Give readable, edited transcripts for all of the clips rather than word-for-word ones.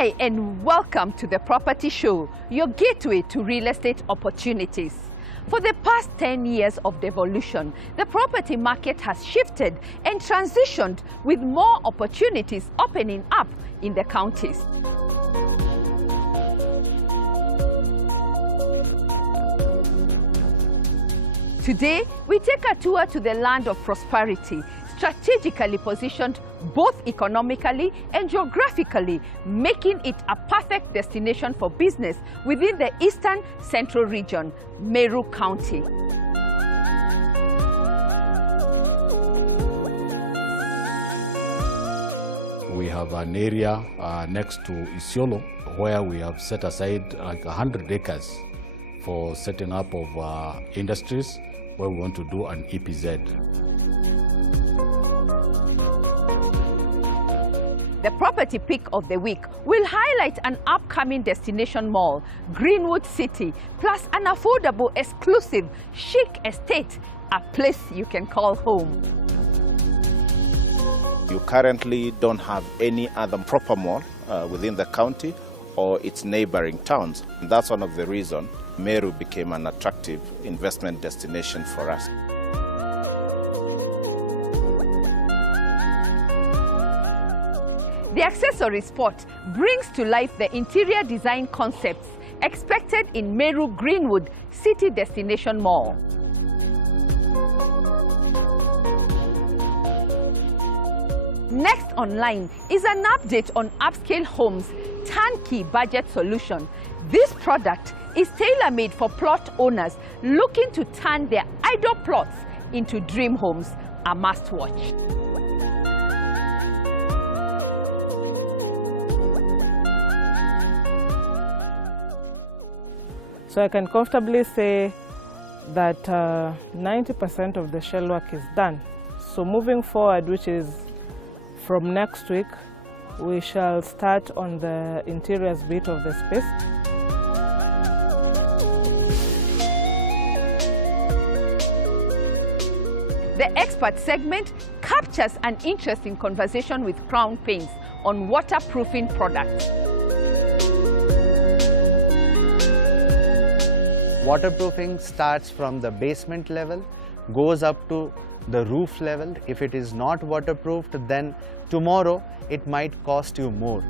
Hi and welcome to the Property Show, your gateway to real estate opportunities. For the past 10 years of devolution, the property market has shifted and transitioned with more opportunities opening up in the counties. Today, we take a tour to the land of prosperity, strategically positioned both economically and geographically, making it a perfect destination for business within the Eastern Central Region, Meru County. We have an area next to Isiolo where we have set aside like 100 acres for setting up of industries where we want to do an EPZ. The property pick of the week will highlight an upcoming destination mall, Greenwood City, plus an affordable, exclusive, chic estate, a place you can call home. You currently don't have any other proper mall within the county or its neighboring towns. And that's one of the reasons Meru became an attractive investment destination for us. The accessory spot brings to life the interior design concepts expected in Meru Greenwood City Destination Mall. Next online is an update on upscale homes turnkey budget solution. This product is tailor-made for plot owners looking to turn their idle plots into dream homes, a must-watch. So I can comfortably say that 90% of the shell work is done. So moving forward, which is from next week, we shall start on the interiors bit of the space. The expert segment captures an interesting conversation with Crown Paints on waterproofing products. Waterproofing starts from the basement level, goes up to the roof level. If it is not waterproofed, then tomorrow it might cost you more.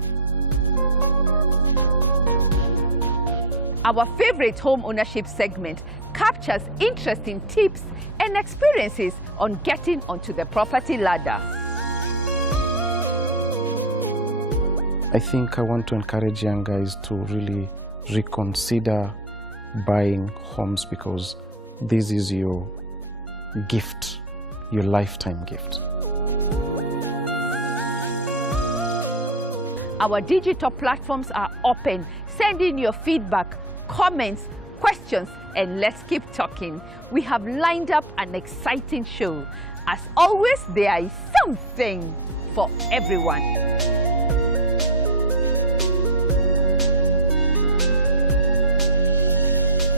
Our favorite home ownership segment captures interesting tips and experiences on getting onto the property ladder. I think I want to encourage young guys to really reconsider buying homes, because this is your gift, your lifetime gift. Our digital platforms are open. Send in your feedback, comments, questions, and let's keep talking. We have lined up an exciting show. As always, there is something for everyone.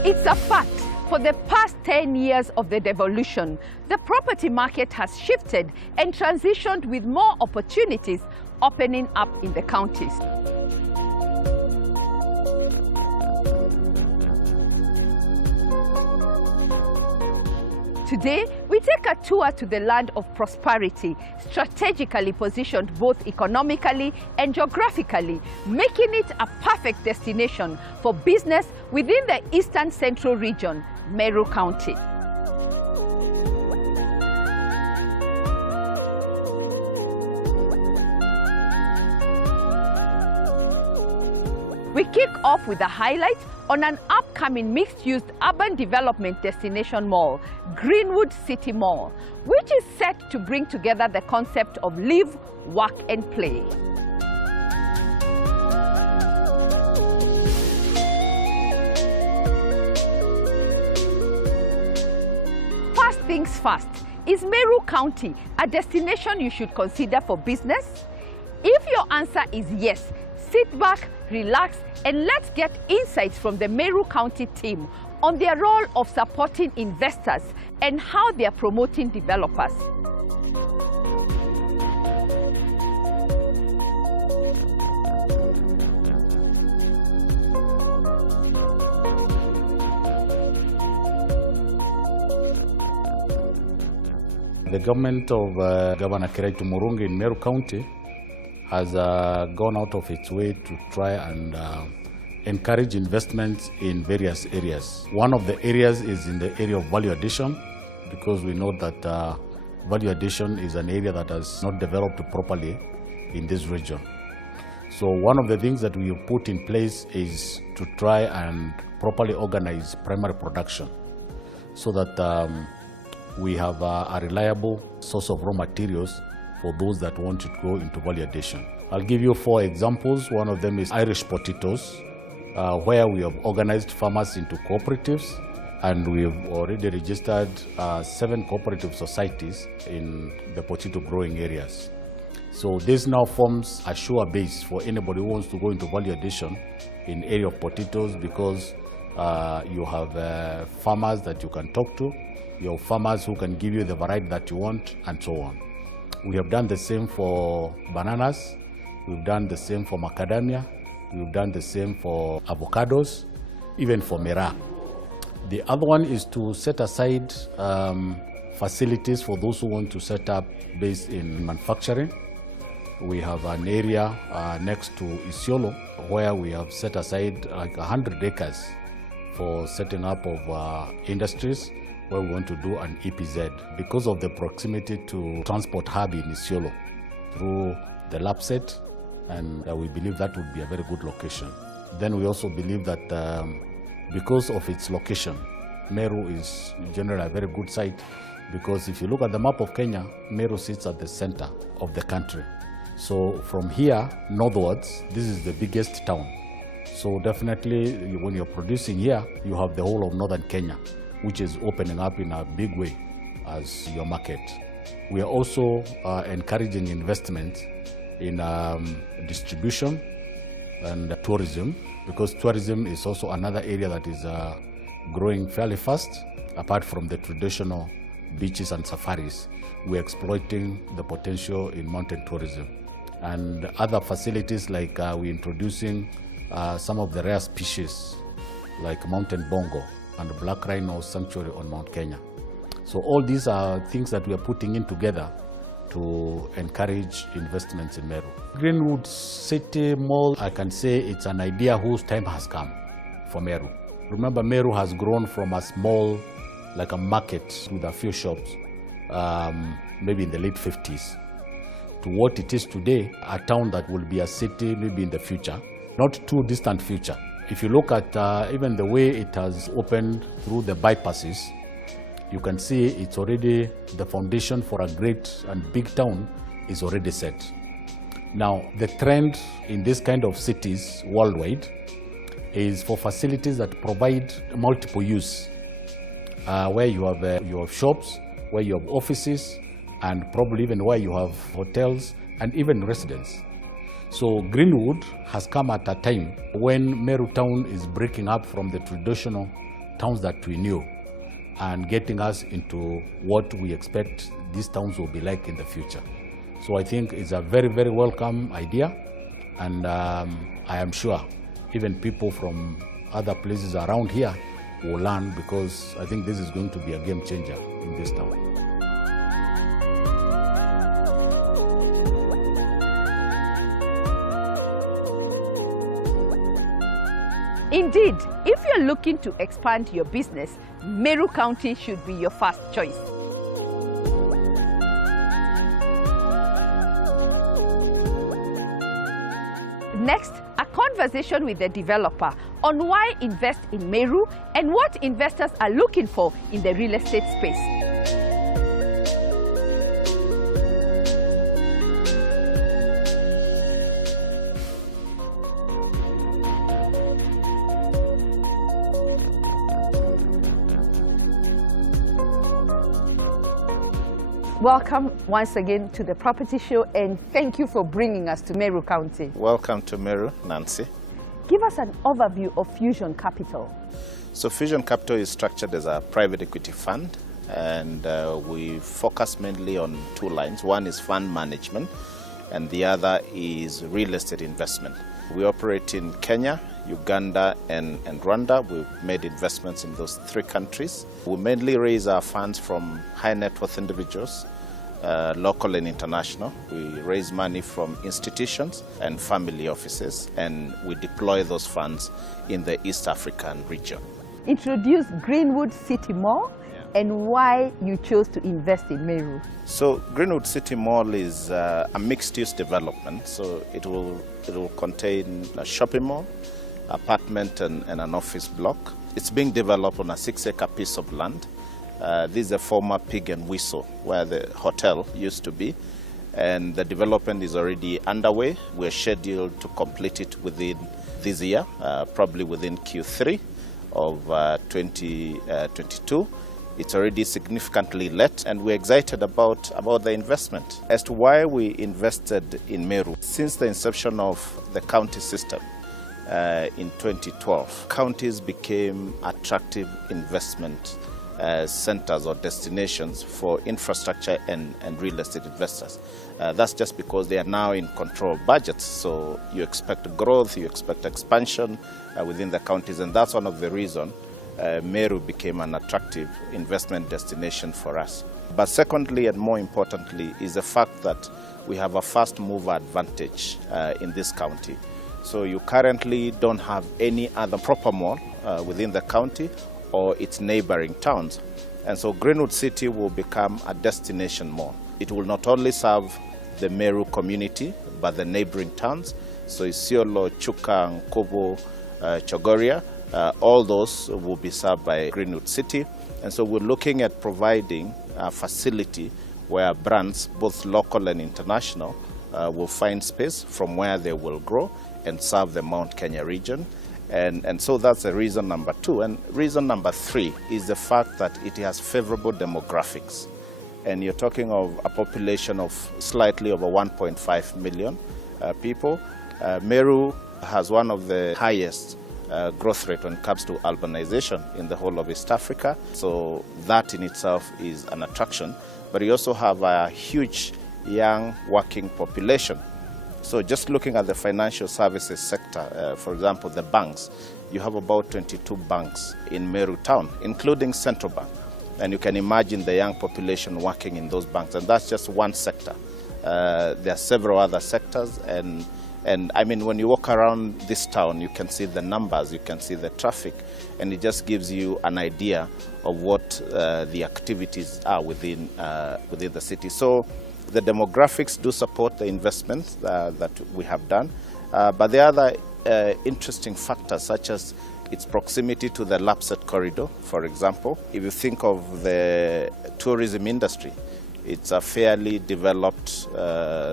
It's a fact. For the past 10 years of the devolution, the property market has shifted and transitioned with more opportunities opening up in the counties. Today, we take a tour to the land of prosperity, strategically positioned both economically and geographically, making it a perfect destination for business within the Eastern Central Region, Meru County. We kick off with a highlight on an upcoming mixed-use urban development destination mall, Greenwood City Mall, which is set to bring together the concept of live, work and play. First things first, is Meru County a destination you should consider for business? If your answer is yes, sit back, relax, and let's get insights from the Meru County team on their role of supporting investors and how they are promoting developers. The government of Governor Kiraitu Murungi in Meru County has gone out of its way to try and encourage investments in various areas. One of the areas is in the area of value addition, because we know that value addition is an area that has not developed properly in this region. So one of the things that we have put in place is to try and properly organize primary production so that we have a reliable source of raw materials for those that want to go into value addition. I'll give you 4 examples. One of them is Irish potatoes, where we have organized farmers into cooperatives, and we have already registered 7 cooperative societies in the potato growing areas. So this now forms a sure base for anybody who wants to go into value addition in area of potatoes, because you have farmers that you can talk to, you have farmers who can give you the variety that you want, and so on. We have done the same for bananas, we've done the same for macadamia, we've done the same for avocados, even for miraa. The other one is to set aside facilities for those who want to set up base in manufacturing. We have an area next to Isiolo where we have set aside like 100 acres for setting up of industries, where we want to do an EPZ because of the proximity to transport hub in Isiolo through the Lapset, and we believe that would be a very good location. Then we also believe that because of its location, Meru is generally a very good site, because if you look at the map of Kenya, Meru sits at the center of the country. So from here northwards, this is the biggest town. So definitely when you're producing here, you have the whole of northern Kenya, which is opening up in a big way as your market. We are also encouraging investment in distribution and tourism, because tourism is also another area that is growing fairly fast. Apart from the traditional beaches and safaris, we're exploiting the potential in mountain tourism. And other facilities, like we're introducing some of the rare species like mountain bongo and black rhino sanctuary on Mount Kenya. So all these are things that we are putting in together to encourage investments in Meru. Greenwood City Mall, I can say it's an idea whose time has come for Meru. Remember, Meru has grown from a small, like a market with a few shops, maybe in the late 50s, to what it is today, a town that will be a city maybe in the future, not too distant future. If you look at even the way it has opened through the bypasses, you can see it's already, the foundation for a great and big town is already set. Now, the trend in this kind of cities worldwide is for facilities that provide multiple use, where you have shops, where you have offices, and probably even where you have hotels and even residents. So Greenwood has come at a time when Meru town is breaking up from the traditional towns that we knew and getting us into what we expect these towns will be like in the future. So I think it's a very, very welcome idea, and I am sure even people from other places around here will learn, because I think this is going to be a game changer in this town. Indeed, if you're looking to expand your business, Meru County should be your first choice. Next, a conversation with the developer on why invest in Meru and what investors are looking for in the real estate space. Welcome once again to the Property Show, and thank you for bringing us to Meru County. Welcome to Meru, Nancy. Give us an overview of Fusion Capital. So Fusion Capital is structured as a private equity fund, and we focus mainly on 2 lines. One is fund management, and the other is real estate investment. We operate in Kenya, Uganda, and Rwanda. We've made investments in those 3 countries. We mainly raise our funds from high net worth individuals local and international. We raise money from institutions and family offices, and we deploy those funds in the East African region. Introduce Greenwood City Mall and why you chose to invest in Meru. So Greenwood City Mall is a mixed-use development. So it will contain a shopping mall, apartment and an office block. It's being developed on a 6-acre piece of land. This is a former Pig and Whistle where the hotel used to be, and the development is already underway. We're scheduled to complete it within this year, probably within Q3 of 2022. It's already significantly let, and we're excited about the investment. As to why we invested in Meru, since the inception of the county system in 2012, counties became attractive investment centers or destinations for infrastructure and real estate investors. That's just because they are now in control of budgets. So you expect growth, you expect expansion within the counties, and that's one of the reasons Meru became an attractive investment destination for us. But secondly, and more importantly, is the fact that we have a first mover advantage in this county. So you currently don't have any other proper mall within the county or its neighboring towns. And so Greenwood City will become a destination mall. It will not only serve the Meru community, but the neighboring towns. So Isiolo, Chuka, Nkobo, Chogoria, all those will be served by Greenwood City. And so we're looking at providing a facility where brands, both local and international, will find space from where they will grow and serve the Mount Kenya region. And so that's the reason number 2. And reason number 3 is the fact that it has favorable demographics. And you're talking of a population of slightly over 1.5 million people. Meru has one of the highest growth rate when it comes to urbanization in the whole of East Africa. So that in itself is an attraction. But you also have a huge young working population. So just looking at the financial services sector, for example, the banks, you have about 22 banks in Meru town, including Central Bank. And you can imagine the young population working in those banks. And that's just one sector. There are several other sectors. And I mean, when you walk around this town, you can see the numbers, you can see the traffic, and it just gives you an idea of what the activities are within the city. So the demographics do support the investments that we have done. But there are other interesting factors, such as its proximity to the Lapset corridor, for example. If you think of the tourism industry, it's a fairly developed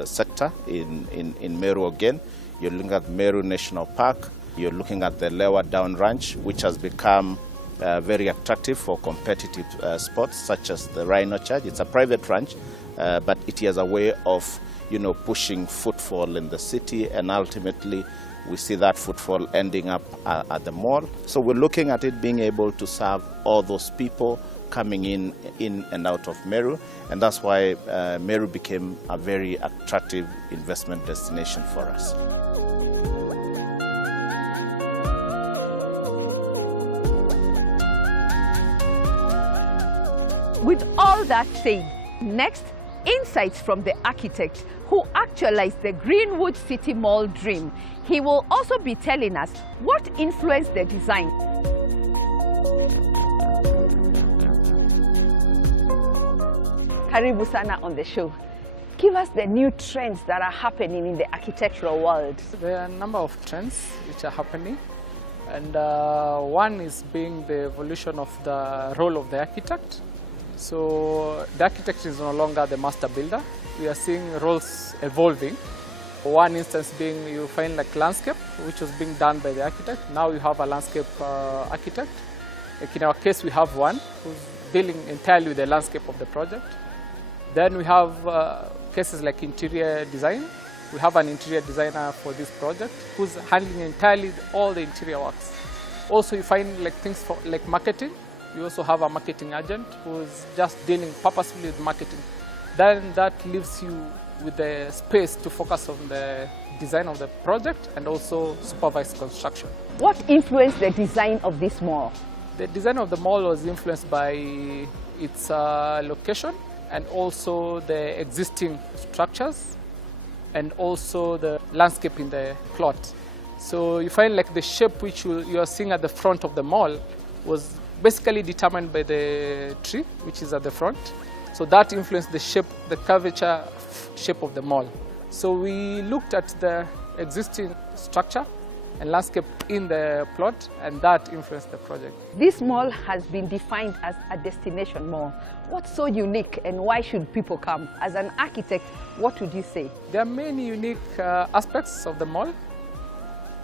sector in Meru again. You're looking at Meru National Park. You're looking at the Lewa Down Ranch, which has become very attractive for competitive sports, such as the Rhino Charge. It's a private ranch, but it has a way of, pushing footfall in the city, and ultimately we see that footfall ending up at the mall. So we're looking at it being able to serve all those people coming in and out of Meru, and that's why Meru became a very attractive investment destination for us. With all that said, next, insights from the architect who actualized the Greenwood City Mall dream. He will also be telling us what influenced the design. Karibu sana on the show. Give us the new trends that are happening in the architectural world. There are a number of trends which are happening, and one is being the evolution of the role of the architect. So the architect is no longer the master builder. We are seeing roles evolving. One instance being, you find like landscape, which was being done by the architect. Now you have a landscape architect. Like in our case, we have one who's dealing entirely with the landscape of the project. Then we have cases like interior design. We have an interior designer for this project who's handling entirely all the interior works. Also, you find like things for like marketing. You also have a marketing agent who's just dealing purposefully with marketing. Then that leaves you with the space to focus on the design of the project and also supervise construction. What influenced the design of this mall? The design of the mall was influenced by its location. and also the existing structures and also the landscape in the plot. So you find like the shape which you are seeing at the front of the mall was basically determined by the tree which is at the front. So that influenced the shape, the curvature shape of the mall. So we looked at the existing structure and landscape in the plot, and that influenced the project. This mall has been defined as a destination mall. What's so unique and why should people come? As an architect, what would you say? There are many unique aspects of the mall.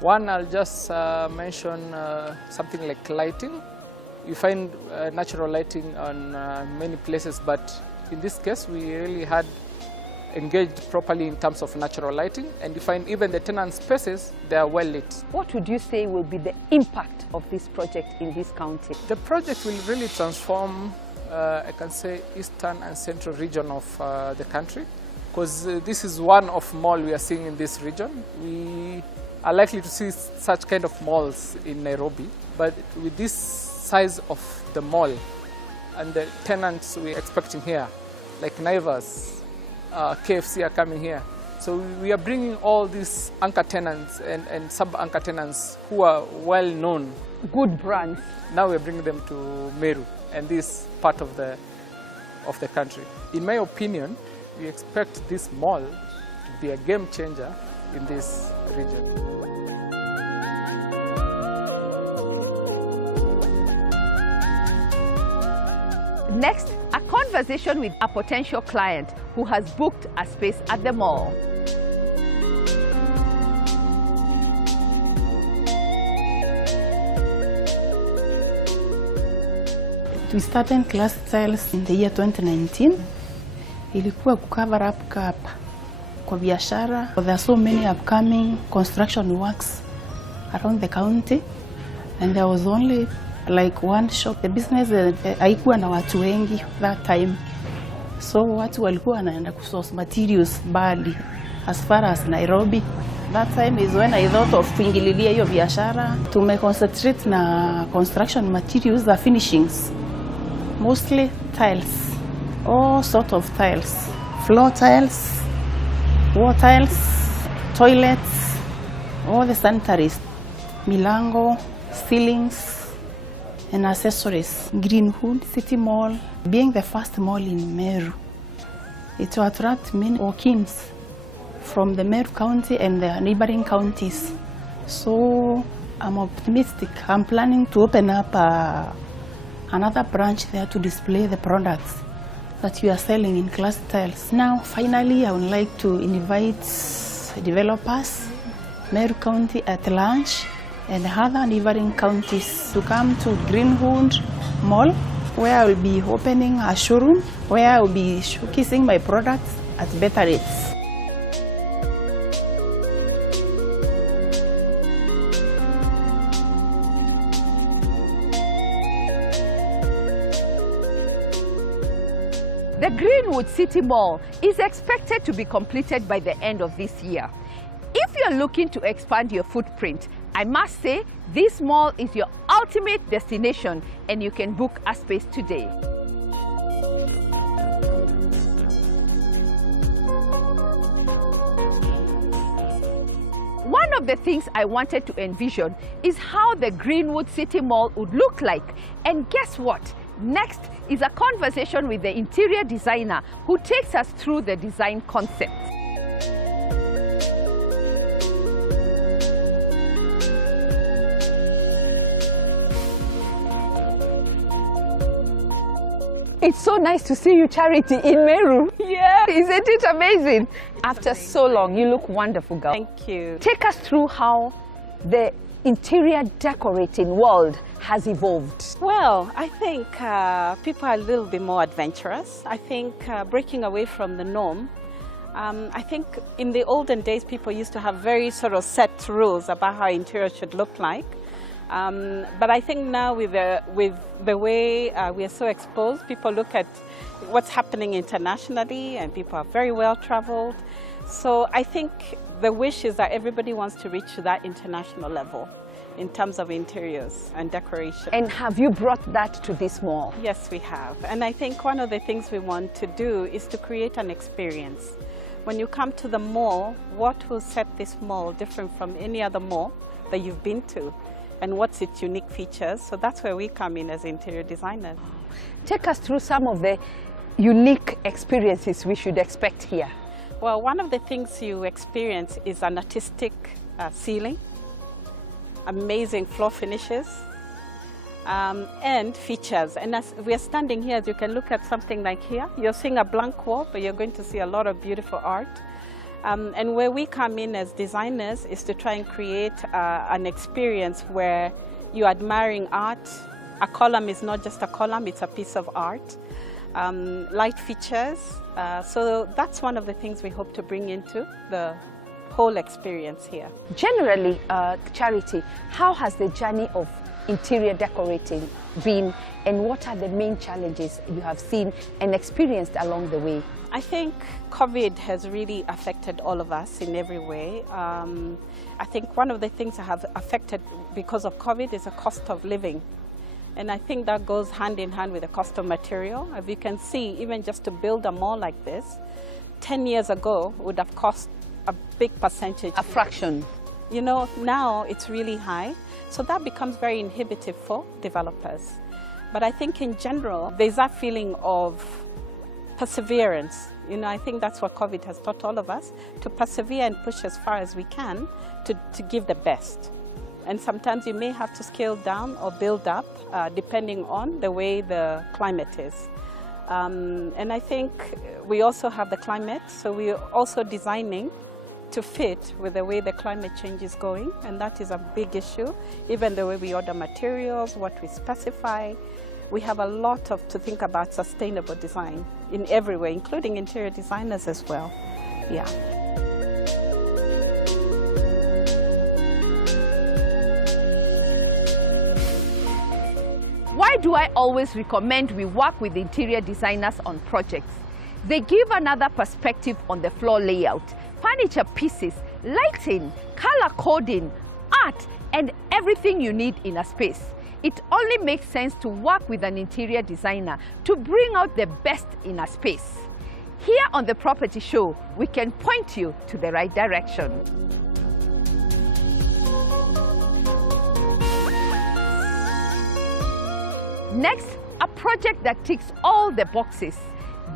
One, I'll just mention something like lighting. You find natural lighting on many places, but in this case, we really had engaged properly in terms of natural lighting, and you find even the tenant spaces, they are well lit. What would you say will be the impact of this project in this county? The project will really transform, I can say, eastern and central region of the country, because this is one of mall we are seeing in this region. We are likely to see such kind of malls in Nairobi, but with this size of the mall and the tenants we're expecting here, like Naivas, KFC are coming here. So we are bringing all these anchor tenants and sub-anchor tenants who are well known. Good brands. Now we're bringing them to Meru and this part of the country. In my opinion, we expect this mall to be a game changer in this region. Next, a conversation with a potential client who has booked a space at the mall. We started class styles in the year 2019. Ilikuwa cover up gap kwa biashara. There are so many upcoming construction works around the county, and there was only like one shop. The business haikuwa na watu wengi that time, so watu walikuwa wanaenda kusource materials mbali as far as Nairobi. That time is when I thought of kuingililia hiyo biashara. Tumeconcentrate na construction materials, the finishings, mostly tiles, all sort of tiles, floor tiles, wall tiles, toilets, all the sanitaries, milango, ceilings, and accessories. Greenwood City Mall, being the first mall in Meru, it will attract many walk-ins from the Meru County and the neighboring counties. So I'm optimistic. I'm planning to open up another branch there to display the products that we are selling in class tiles. Now, finally, I would like to invite developers, Meru County at large, and other neighboring counties to come to Greenwood Mall, where I will be opening a showroom, where I will be showcasing my products at better rates. The Greenwood City Mall is expected to be completed by the end of this year. If you're looking to expand your footprint, I must say this mall is your ultimate destination, and you can book a space today. One of the things I wanted to envision is how the Greenwood City Mall would look like. And guess what? Next is a conversation with the interior designer who takes us through the design concept. It's so nice to see you, Charity, in Meru. Yeah. Isn't it amazing? After so long, you look wonderful, girl. Thank you. Take us through how the interior decorating world has evolved. Well, I think people are a little bit more adventurous. I think breaking away from the norm. I think in the olden days, people used to have very sort of set rules about how interior should look like. But I think now with the way we are so exposed, people look at what's happening internationally, and people are very well traveled. So I think the wish is that everybody wants to reach that international level. in terms of interiors and decoration. And have you brought that to this mall? Yes, we have. And I think one of the things we want to do is to create an experience. When you come to the mall, what will set this mall different from any other mall that you've been to? And what's its unique features? So that's where we come in as interior designers. Take us through some of the unique experiences we should expect here. Well, one of the things you experience is an artistic ceiling, amazing floor finishes, and features. And as we are standing here, as you can look at something like here, you're seeing a blank wall, but you're going to see a lot of beautiful art. And where we come in as designers is to try and create an experience where you're admiring art. A column is not just a column, it's a piece of art. Light features. So that's one of the things we hope to bring into the whole experience here. Generally, Charity, how has the journey of interior decorating been, and what are the main challenges you have seen and experienced along the way? I think COVID has really affected all of us in every way. I think one of the things that have affected because of COVID is the cost of living. And I think that goes hand in hand with the cost of material. As you can see, even just to build a mall like this, 10 years ago would have cost a big percentage. A fraction. You know, now it's really high. So that becomes very inhibitive for developers. But I think in general, there's that feeling of perseverance. You know, I think that's what COVID has taught all of us, to persevere and push as far as we can to give the best. And sometimes you may have to scale down or build up depending on the way the climate is. And I think we also have the climate, so we're also designing to fit with the way the climate change is going, and that is a big issue. Even the way we order materials, what we specify, we have a lot to think about sustainable design in every way, including interior designers as well. Yeah. Why do I always recommend we work with interior designers on projects? They give another perspective on the floor layout, furniture pieces, lighting, color coding, art, and everything you need in a space. It only makes sense to work with an interior designer to bring out the best in a space. Here on The Property Show, we can point you to the right direction. Next, a project that ticks all the boxes.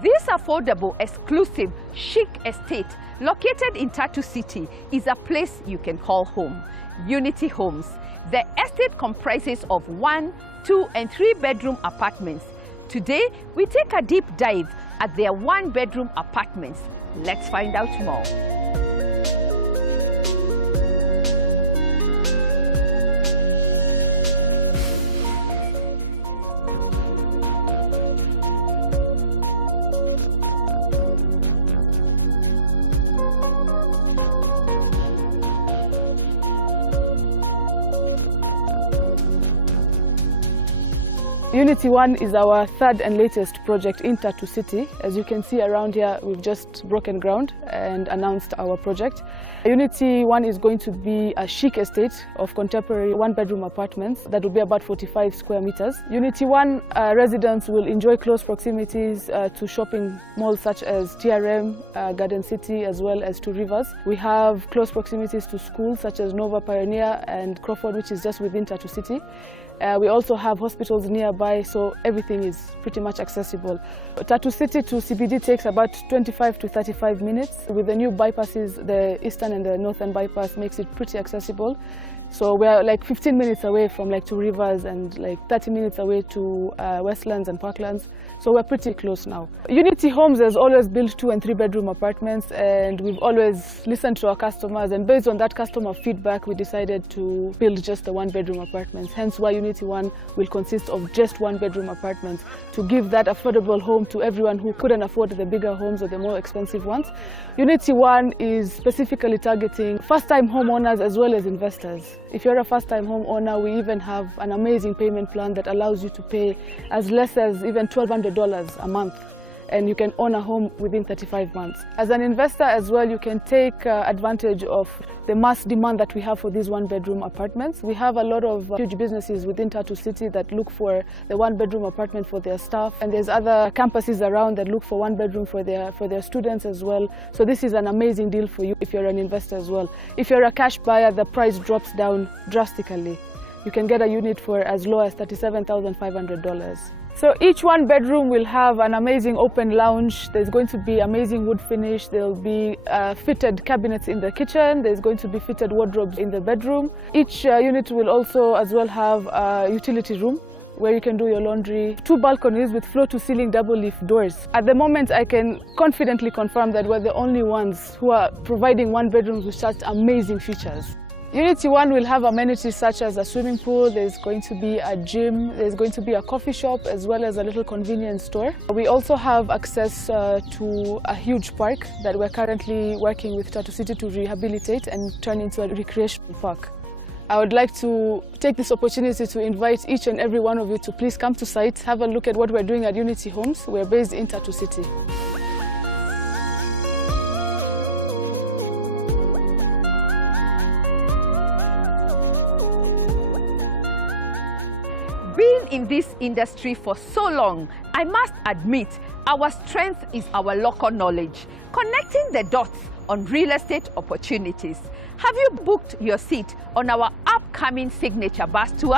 This affordable, exclusive, chic estate located in Tatu City is a place you can call home. Unity Homes. The estate comprises of 1, 2, and 3 bedroom apartments. Today, we take a deep dive at their 1-bedroom apartments. Let's find out more. Unity 1 is our third and latest project in Tatu City. As you can see around here, we've just broken ground and announced our project. Unity 1 is going to be a chic estate of contemporary 1-bedroom apartments that will be about 45 square meters. Unity 1 residents will enjoy close proximities to shopping malls such as TRM, Garden City, as well as to Rivers. We have close proximities to schools such as Nova Pioneer and Crawford, which is just within Tatu City. We also have hospitals nearby, so everything is pretty much accessible. Tatu City to CBD takes about 25 to 35 minutes. With the new bypasses, the eastern and the northern bypass makes it pretty accessible. So we're like 15 minutes away from like Two Rivers and like 30 minutes away to Westlands and Parklands. So we're pretty close now. Unity Homes has always built 2- and 3-bedroom apartments, and we've always listened to our customers, and based on that customer feedback, we decided to build just the 1-bedroom apartments. Hence why Unity 1 will consist of just 1-bedroom apartments to give that affordable home to everyone who couldn't afford the bigger homes or the more expensive ones. Unity 1 is specifically targeting first-time homeowners as well as investors. If you're a first-time homeowner, we even have an amazing payment plan that allows you to pay as less as even $1,200 a month. and you can own a home within 35 months. As an investor as well, you can take advantage of the mass demand that we have for these one-bedroom apartments. We have a lot of huge businesses within Tatu City that look for the one-bedroom apartment for their staff, and there's other campuses around that look for one-bedroom for their students as well. So this is an amazing deal for you if you're an investor as well. If you're a cash buyer, the price drops down drastically. You can get a unit for as low as $37,500. So each one bedroom will have an amazing open lounge. There's going to be amazing wood finish. There'll be fitted cabinets in the kitchen. There's going to be fitted wardrobes in the bedroom. Each unit will also as well have a utility room where you can do your laundry. 2 balconies with floor-to-ceiling double-leaf doors. At the moment, I can confidently confirm that we're the only ones who are providing one bedrooms with such amazing features. Unity 1 will have amenities such as a swimming pool, there's going to be a gym, there's going to be a coffee shop as well as a little convenience store. We also have access to a huge park that we're currently working with Tatu City to rehabilitate and turn into a recreation park. I would like to take this opportunity to invite each and every one of you to please come to site, have a look at what we're doing at Unity Homes. We're based in Tatu City. Being in this industry for so long, I must admit our strength is our local knowledge, connecting the dots on real estate opportunities. Have you booked your seat on our upcoming signature bus tour?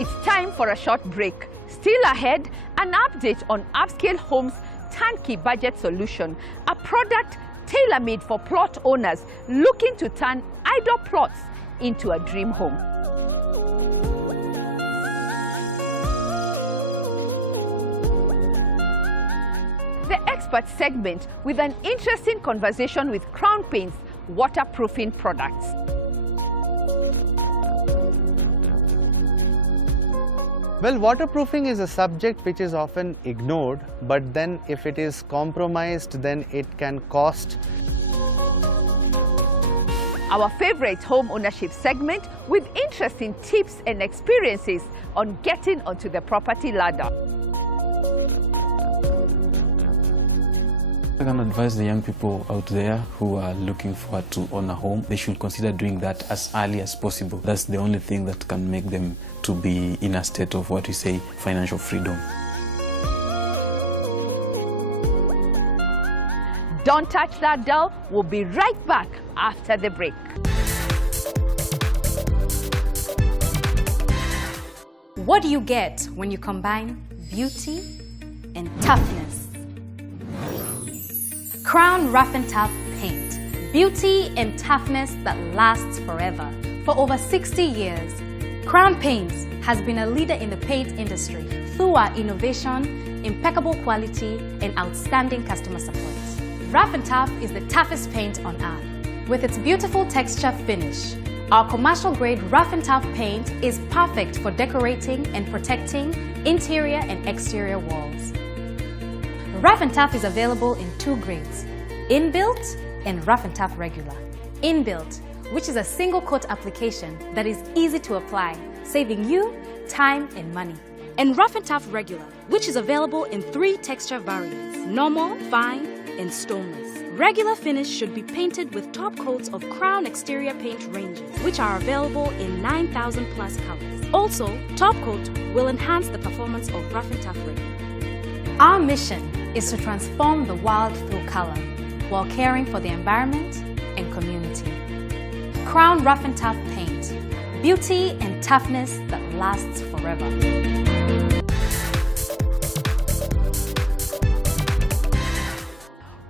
It's time for a short break. Still ahead, an update on Upscale Homes' turnkey budget solution, a product tailor-made for plot owners looking to turn idle plots into a dream home. The expert segment with an interesting conversation with Crown Paint's waterproofing products. Well, waterproofing is a subject which is often ignored, but then if it is compromised, then it can cost. Our favorite home ownership segment with interesting tips and experiences on getting onto the property ladder. I can advise the young people out there who are looking forward to own a home. They should consider doing that as early as possible. That's the only thing that can make them to be in a state of what we say financial freedom. Don't touch that dial. We'll be right back after the break. What do you get when you combine beauty and toughness? Crown Rough and Tough Paint. Beauty and toughness that lasts forever. For over 60 years, Crown Paints has been a leader in the paint industry through our innovation, impeccable quality, and outstanding customer support. Rough and Tough is the toughest paint on earth. With its beautiful texture finish, our commercial-grade Rough and Tough paint is perfect for decorating and protecting interior and exterior walls. Rough and Tough is available in 2 grades, Inbuilt and Rough and Tough Regular. Inbuilt, which is a single coat application that is easy to apply, saving you time and money. And Rough and Tough Regular, which is available in 3 texture variants, normal, fine, and stoneless. Regular finish should be painted with top coats of Crown exterior paint ranges, which are available in 9,000 plus colors. Also, top coat will enhance the performance of Rough and Tough Regular. Our mission is to transform the world through color while caring for the environment and community. Crown Rough and Tough Paint. Beauty and toughness that lasts forever.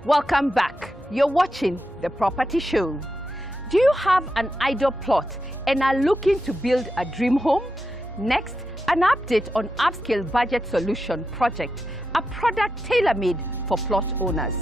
Welcome back. You're watching The Property Show. Do you have an idle plot and are looking to build a dream home? Next, an update on Upscale Budget Solution Project, a product tailor-made for plot owners.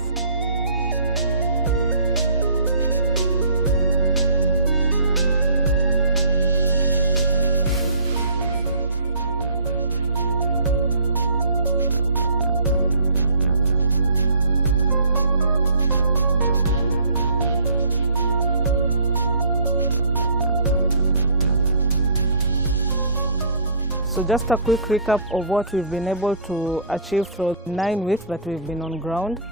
So just a quick recap of what we've been able to achieve through 9 weeks that we've been on ground.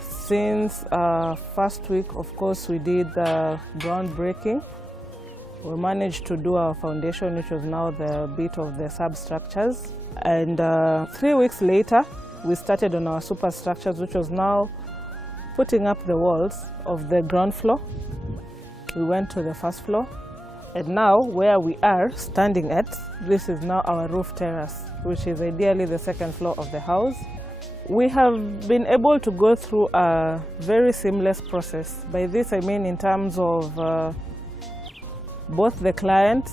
Since first week, of course, we did the groundbreaking. We managed to do our foundation, which was now the bit of the substructures. And 3 weeks later, we started on our superstructures, which was now putting up the walls of the ground floor. We went to the first floor. And now, where we are standing at, this is now our roof terrace, which is ideally the second floor of the house. We have been able to go through a very seamless process. By this I mean in terms of both the client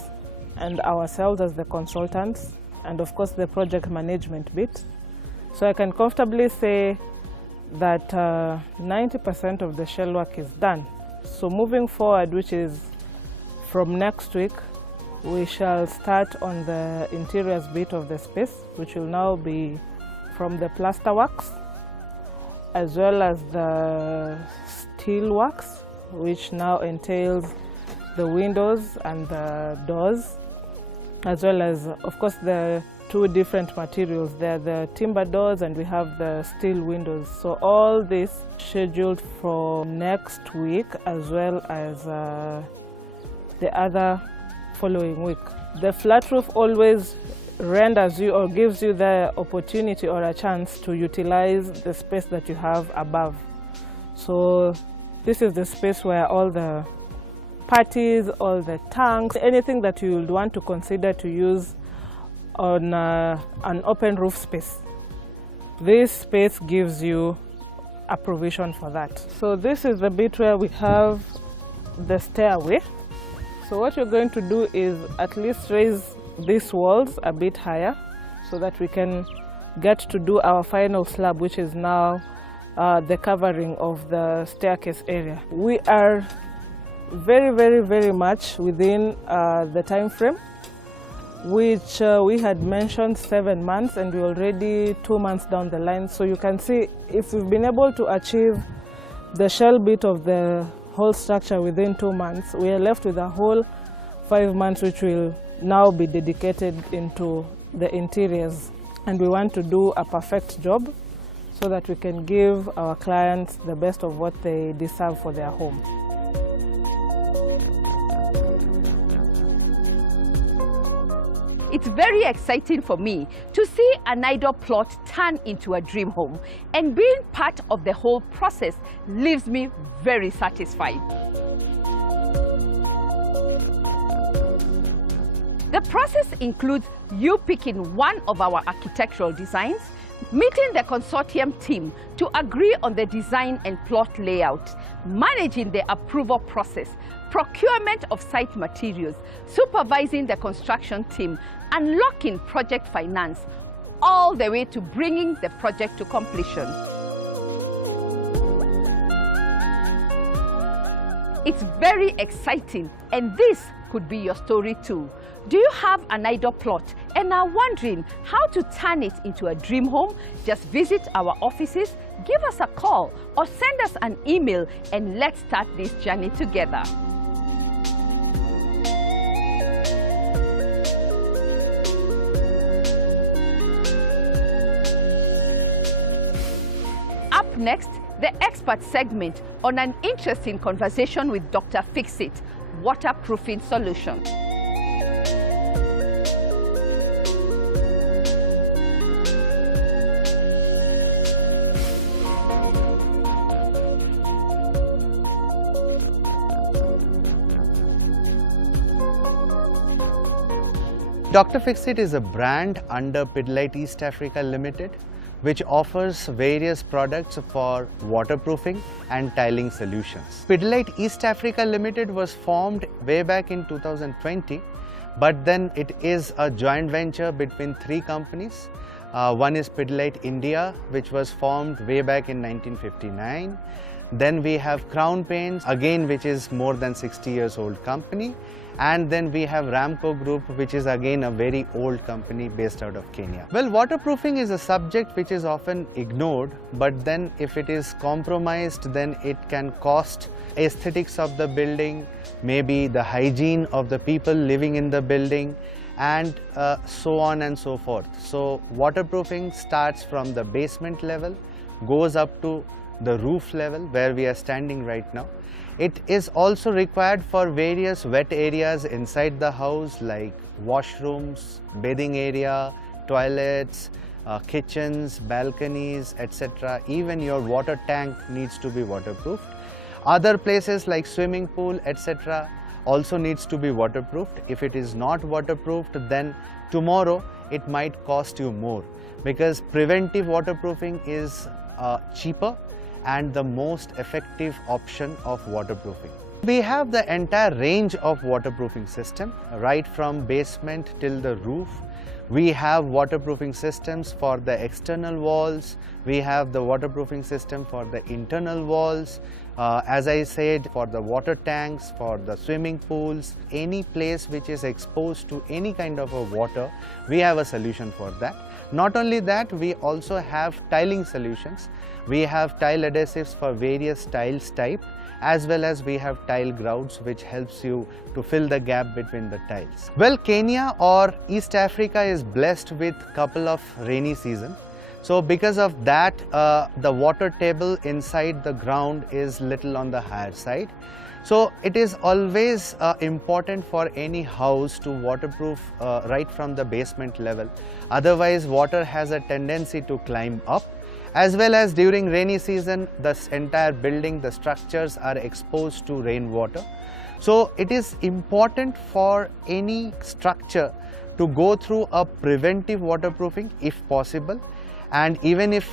and ourselves as the consultants, and of course the project management bit. So I can comfortably say that 90% of the shell work is done. So moving forward, which is from next week, we shall start on the interiors bit of the space, which will now be from the plaster works as well as the steel works, which now entails the windows and the doors, as well as, of course, the two different materials. There are the timber doors and we have the steel windows. So all this scheduled for next week as well as the other following week. The flat roof always renders you or gives you the opportunity or a chance to utilize the space that you have above. So this is the space where all the parties, all the tanks, anything that you would want to consider to use on an open roof space. This space gives you a provision for that. So this is the bit where we have the stairway. So what we're going to do is at least raise these walls a bit higher so that we can get to do our final slab, which is now the covering of the staircase area. We are very much within the time frame, which we had mentioned 7 months, and we're already 2 months down the line. So you can see if we've been able to achieve the shell bit of the whole structure within 2 months, we are left with a whole 5 months, which will now be dedicated into the interiors. And we want to do a perfect job so that we can give our clients the best of what they deserve for their home. It's very exciting for me to see an idle plot turn into a dream home, and being part of the whole process leaves me very satisfied. The process includes you picking one of our architectural designs, meeting the consortium team to agree on the design and plot layout, managing the approval process, procurement of site materials, supervising the construction team, unlocking project finance, all the way to bringing the project to completion. It's very exciting, and this could be your story too. Do you have an idle plot and are wondering how to turn it into a dream home? Just visit our offices, give us a call, or send us an email, and let's start this journey together. Up next, the expert segment on an interesting conversation with Dr. Fixit, waterproofing solution. Dr. Fixit is a brand under Pidilite East Africa Limited, which offers various products for waterproofing and tiling solutions. Pidilite East Africa Limited was formed way back in 2020, but then it is a joint venture between 3 companies. One is Pidilite India, which was formed way back in 1959. Then we have Crown Paints, again which is more than 60 years old company. And then we have Ramco Group, which is again a very old company based out of Kenya. Well, waterproofing is a subject which is often ignored, but then if it is compromised, then it can cost aesthetics of the building, maybe the hygiene of the people living in the building, and so on and so forth. So waterproofing starts from the basement level, goes up to the roof level where we are standing right now. It is also required for various wet areas inside the house like washrooms, bathing area, toilets, kitchens, balconies, etc. Even your water tank needs to be waterproofed. Other places like swimming pool, etc. also needs to be waterproofed. If it is not waterproofed, then tomorrow it might cost you more, because preventive waterproofing is cheaper and the most effective option of waterproofing. We have the entire range of waterproofing system, right from basement till the roof. We have waterproofing systems for the external walls. We have the waterproofing system for the internal walls. As I said, for the water tanks, for the swimming pools, any place which is exposed to any kind of a water, we have a solution for that. Not only that, we also have tiling solutions. We have tile adhesives for various tiles type, as well as we have tile grouts which helps you to fill the gap between the tiles. Well, Kenya or East Africa is blessed with couple of rainy season. So because of that, the water table inside the ground is little on the higher side. So it is always important for any house to waterproof right from the basement level. Otherwise, water has a tendency to climb up. As well as during rainy season, the entire building, the structures are exposed to rainwater. So it is important for any structure to go through a preventive waterproofing if possible. And even if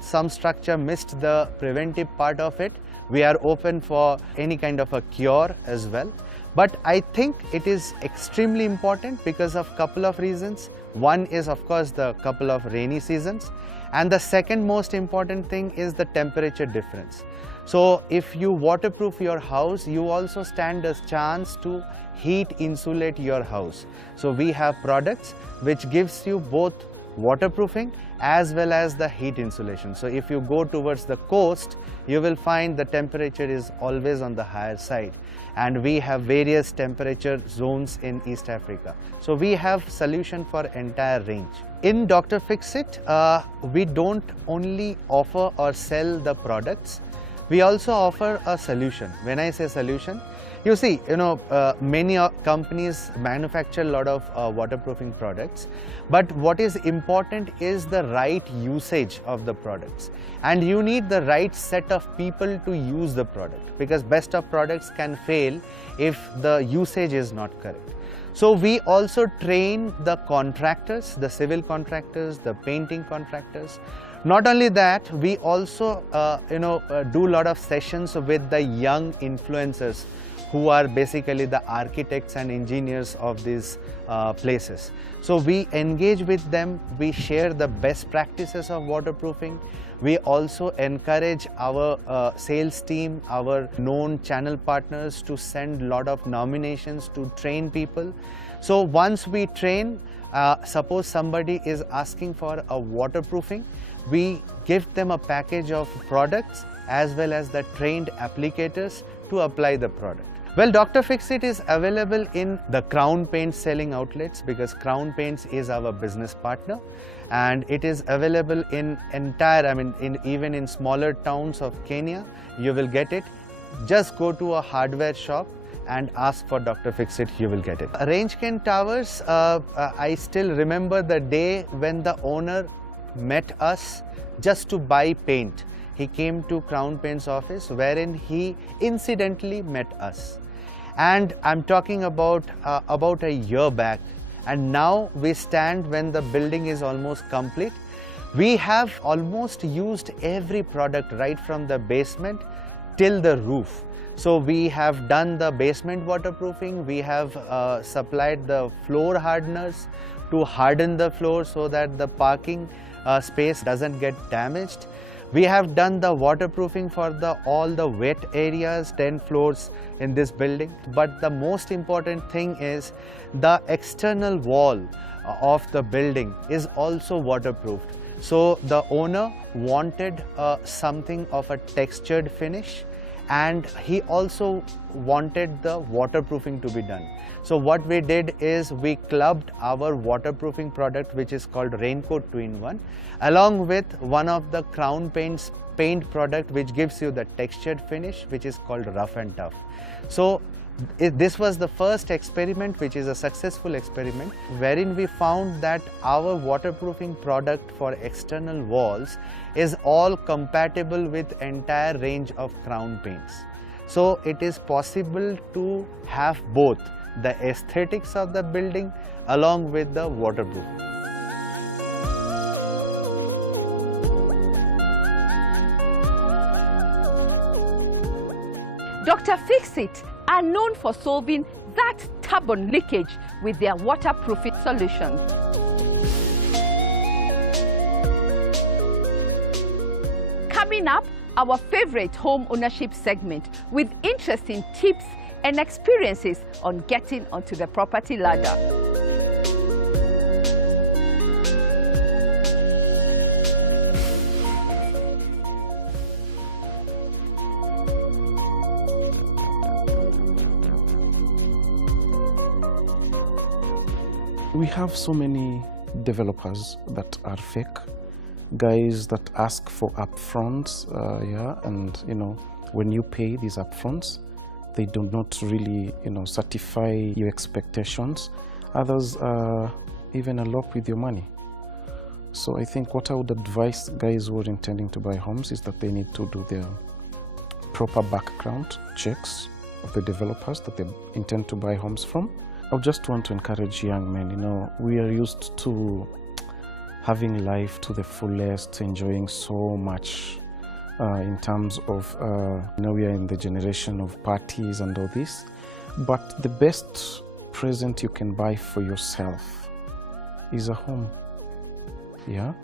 some structure missed the preventive part of it, we are open for any kind of a cure as well. But I think it is extremely important because of couple of reasons. One is of course the couple of rainy seasons, and the second most important thing is the temperature difference. So if you waterproof your house, you also stand a chance to heat insulate your house. So we have products which gives you both waterproofing as well as the heat insulation. So if you go towards the coast, you will find the temperature is always on the higher side, and we have various temperature zones in East Africa. So we have solution for entire range. In Dr. Fixit, we don't only offer or sell the products, we also offer a solution. When I say solution, you see, many companies manufacture a lot of waterproofing products, but what is important is the right usage of the products, and you need the right set of people to use the product, because best of products can fail if the usage is not correct. So we also train the contractors, the civil contractors, the painting contractors. Not only that, we also do a lot of sessions with the young influencers who are basically the architects and engineers of these places. So we engage with them, we share the best practices of waterproofing. We also encourage our sales team, our known channel partners to send a lot of nominations to train people. So once we train, suppose somebody is asking for a waterproofing, we give them a package of products as well as the trained applicators to apply the product. Well, Dr. Fixit is available in the Crown Paints selling outlets, because Crown Paints is our business partner, and it is available in entire, even in smaller towns of Kenya, you will get it. Just go to a hardware shop and ask for Dr. Fixit, you will get it. Rangekin Towers, I still remember the day when the owner met us just to buy paint. He came to Crown Paints office, wherein he incidentally met us. And I'm talking about a year back. And now we stand when the building is almost complete. We have almost used every product right from the basement till the roof. So we have done the basement waterproofing, we have supplied the floor hardeners to harden the floor so that the parking space doesn't get damaged. We have done the waterproofing for all the wet areas, 10 floors in this building. But the most important thing is the external wall of the building is also waterproofed. So the owner wanted something of a textured finish, and he also wanted the waterproofing to be done. So what we did is we clubbed our waterproofing product, which is called Raincoat 2-in-1, along with one of the Crown Paints paint product, which gives you the textured finish, which is called Rough and Tough. So this was the first experiment, which is a successful experiment, wherein we found that our waterproofing product for external walls is all compatible with entire range of Crown Paints. So it is possible to have both the aesthetics of the building along with the waterproofing. Dr. Fixit are known for solving that stubborn leakage with their waterproofing solutions. Coming up, our favorite home ownership segment with interesting tips and experiences on getting onto the property ladder. We have so many developers that are fake, guys that ask for upfronts, and when you pay these upfronts, they do not really certify your expectations. Others even elope with your money. So I think what I would advise guys who are intending to buy homes is that they need to do their proper background checks of the developers that they intend to buy homes from. I just want to encourage young men, we are used to having life to the fullest, enjoying so much in terms of, we are in the generation of parties and all this, but the best present you can buy for yourself is a home,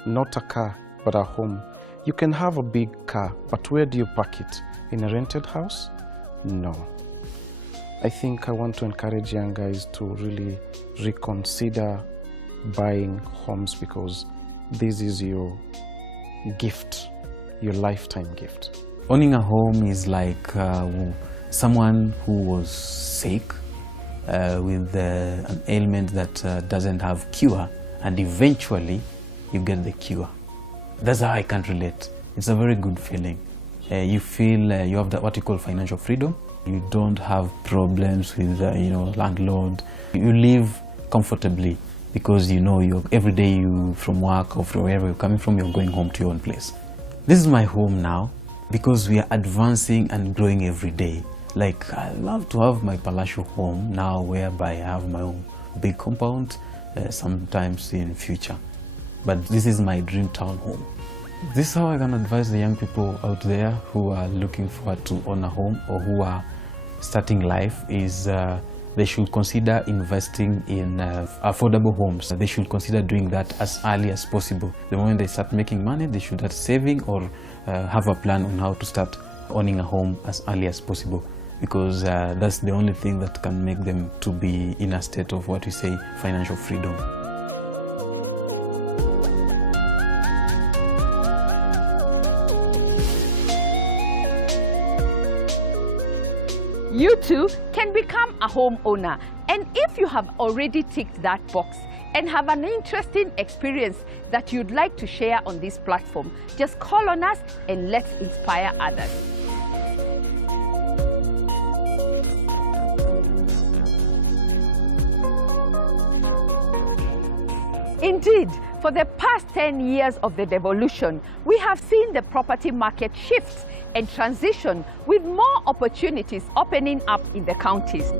not a car, but a home. You can have a big car, but where do you park it? In a rented house? No. I think I want to encourage young guys to really reconsider buying homes, because this is your gift, your lifetime gift. Owning a home is like someone who was sick with an ailment that doesn't have cure, and eventually you get the cure. That's how I can relate. It's a very good feeling. You feel you have what you call financial freedom. You don't have problems with landlord. You live comfortably because every day you from work or from wherever you're coming from, you're going home to your own place. This is my home now because we are advancing and growing every day. Like, I love to have my palatial home now, whereby I have my own big compound sometimes in future. But this is my dream town home. This is how I can advise the young people out there who are looking forward to own a home or who are starting life is they should consider investing in affordable homes. They should consider doing that as early as possible. The moment they start making money, they should start saving or have a plan on how to start owning a home as early as possible, because that's the only thing that can make them to be in a state of what we say financial freedom. You too can become a homeowner, and if you have already ticked that box and have an interesting experience that you'd like to share on this platform, just call on us and let's inspire others. Indeed, for the past 10 years of the devolution, we have seen the property market shift and transition, with more opportunities opening up in the counties.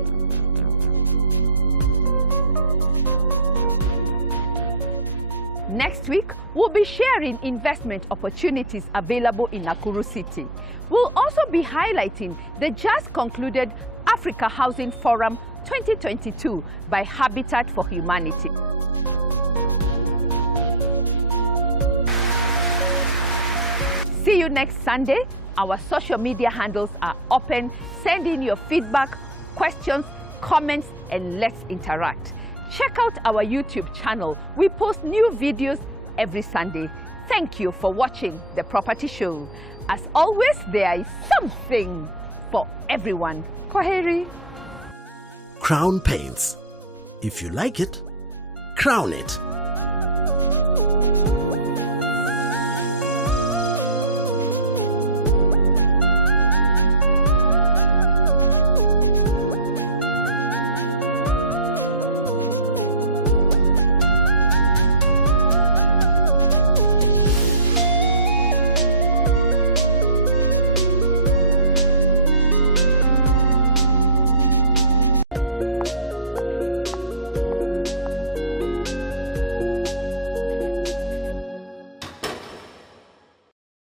Next week, we'll be sharing investment opportunities available in Nakuru City. We'll also be highlighting the just concluded Africa Housing Forum 2022 by Habitat for Humanity. See you next Sunday. Our social media handles are open. Send in your feedback, questions, comments, and let's interact. Check out our YouTube channel. We post new videos every Sunday. Thank you for watching The Property Show. As always, there is something for everyone. Kwaheri. Crown Paints. If you like it, crown it.